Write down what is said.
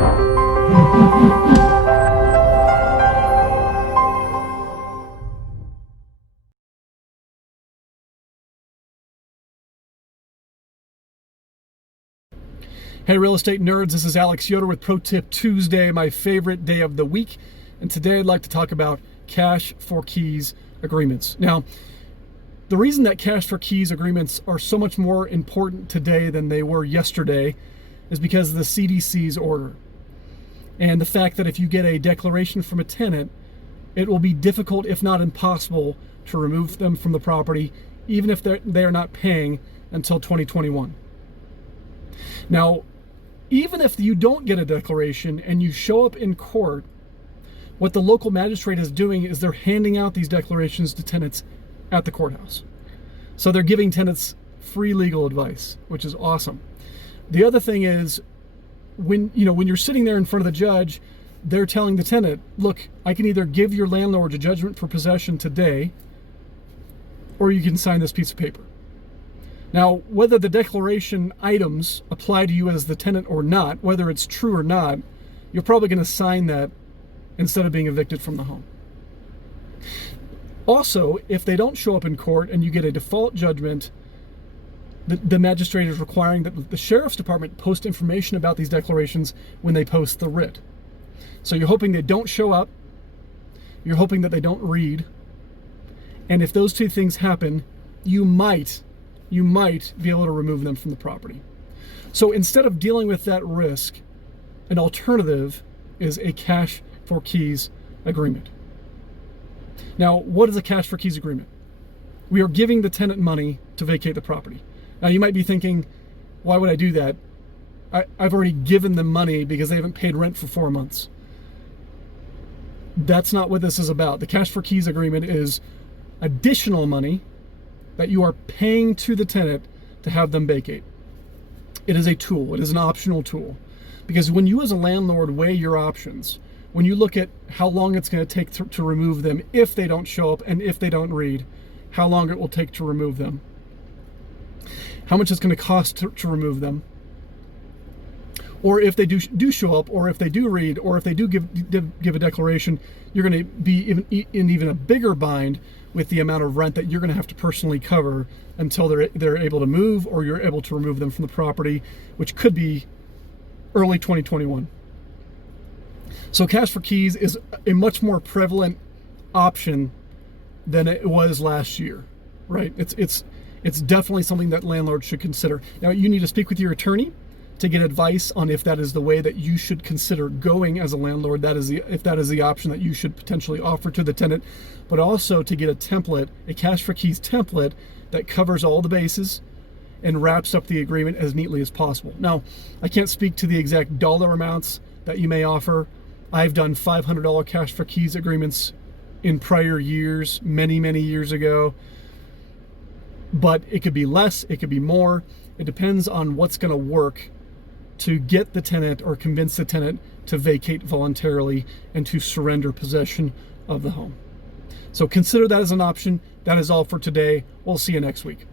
Hey real estate nerds, this is Alex Yoder with Pro Tip Tuesday, my favorite day of the week. And today I'd like to talk about cash for keys agreements. Now, the reason that cash for keys agreements are so much more important today than they were yesterday is because of the CDC's order. And the fact that if you get a declaration from a tenant, it will be difficult, if not impossible, to remove them from the property, even if they are not paying until 2021. Now, even if you don't get a declaration and you show up in court, what the local magistrate is doing is they're handing out these declarations to tenants at the courthouse. So they're giving tenants free legal advice, which is awesome. The other thing is, when you're sitting there in front of the judge, they're telling the tenant, look, I can either give your landlord a judgment for possession today, or you can sign this piece of paper. Now, whether the declaration items apply to you as the tenant or not, whether it's true or not, you're probably going to sign that instead of being evicted from the home. Also, if they don't show up in court and you get a default judgment, the magistrate is requiring that the sheriff's department post information about these declarations when they post the writ. So you're hoping they don't show up, you're hoping that they don't read, and if those two things happen, you might be able to remove them from the property. So instead of dealing with that risk, an alternative is a cash for keys agreement. Now, what is a cash for keys agreement? We are giving the tenant money to vacate the property. Now, you might be thinking, why would I do that? I've already given them money because they haven't paid rent for 4 months. That's not what this is about. The cash for keys agreement is additional money that you are paying to the tenant to have them vacate. It is a tool. It is an optional tool. Because when you as a landlord weigh your options, when you look at how long it's going to take to remove them if they don't show up and if they don't read, how long it will take to remove them, how much it's going to cost to remove them, or if they do show up, or if they do read, or if they do give a declaration, you're going to be in a bigger bind with the amount of rent that you're going to have to personally cover until they're able to move, or you're able to remove them from the property, which could be early 2021. So cash for keys is a much more prevalent option than it was last year, right? It's definitely something that landlords should consider. Now, you need to speak with your attorney to get advice on if that is the way that you should consider going as a landlord, if that is the option that you should potentially offer to the tenant, but also to get a template, a cash for keys template that covers all the bases and wraps up the agreement as neatly as possible. Now, I can't speak to the exact dollar amounts that you may offer. I've done $500 cash for keys agreements in prior years, many, many years ago, but it could be less, it could be more. It depends on what's going to work to get the tenant or convince the tenant to vacate voluntarily and to surrender possession of the home. So consider that as an option. That is all for today. We'll see you next week.